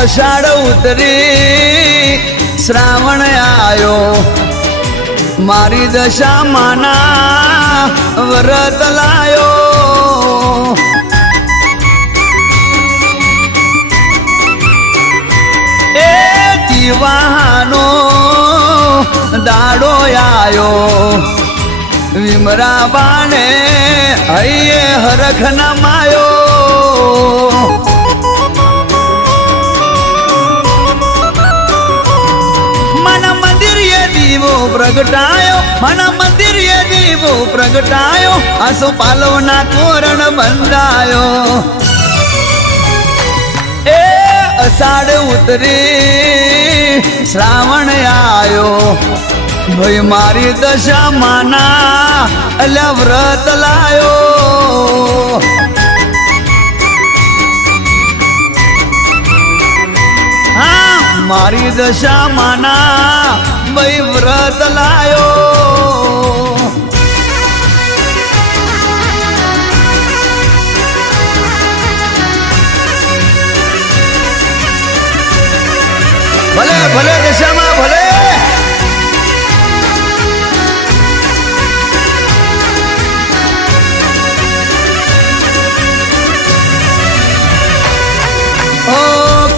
અષાઢ ઉતરી શ્રાવણ આયો મારી દશા માના વ્રત લાયો એ દીવાનો દાડો આયો વિમરા બાને હૈયે હરખ ના માયો મના મંદિર દીવો પ્રગટાયો મના મંદિર દીવો પ્રગટાયો આસો પાલવના તોરણ બંધાયો એ અષાઢ ઉતરી શ્રાવણ આયો ભાઈ મારી દશા માના અલ્યા વ્રત લાયો હા મારી દશા માના ભાઈ વ્રત લાયો ભલે ભલે દશામાં ભલે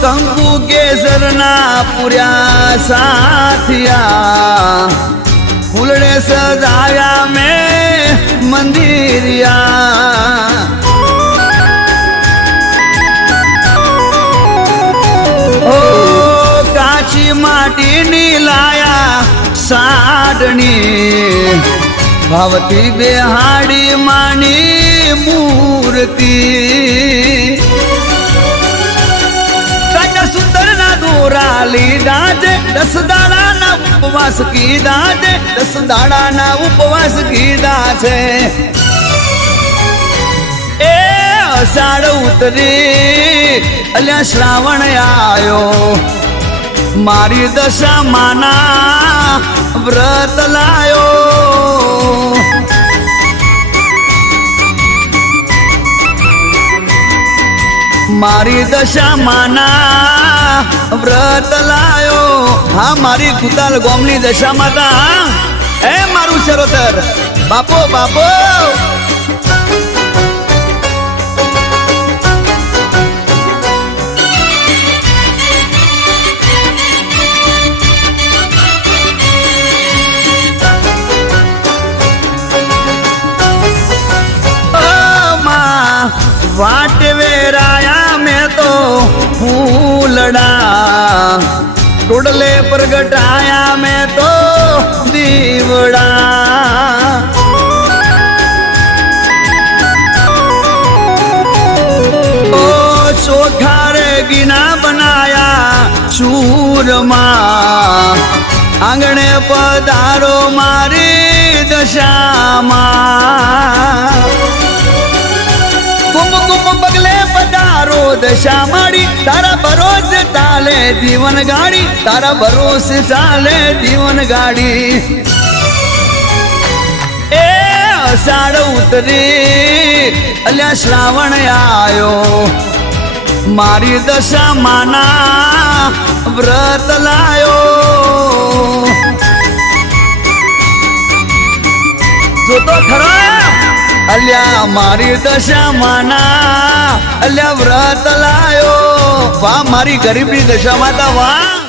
કંકુ કેસર ના પૂર્યા સાથિયા ફૂલડે સજાયા મેં મંદિરિયા ઓ કાચી માટીની લાયા સાડણી ભાવથી બેહાડી માની મૂર્તિ સુંદર ના દોરા લીધા છે 10 દાડાના ઉપવાસ કીધા છે 10 દાડાના ઉપવાસ કીધા છે એ અષાઢ ઉતરી અલ્યા શ્રાવણ આયો મારી દશા માના વ્રત લાયો મારી દશા માના વ્રત લાયો હા મારી કુતાલ ગોમની દશા માતા એ મારું શરોતર બાપો બાપો વાટ વેરાયા મેં તો ફૂલડા ટોડલે પ્રગટાયા મેં તો દીવડા ઓ ચોખા રે ગીના બનાયા ચૂરમાં આંગણે પધારો મારી દશામાં પગલે પધારો દશા માડી તારા ભરોસ ચાલે જીવન ગાડી તારા ભરોસ ચાલે જીવન ગાડી એ અષાઢ ઉતરી અલ્યા શ્રાવણ આયો મારી દશા માના વ્રત લાયો જો તો ખરા અલ્યા મારી દશા માના અલ્યા વ્રત લાયો વાહ મારી ગરીબની દશા માતા વાહ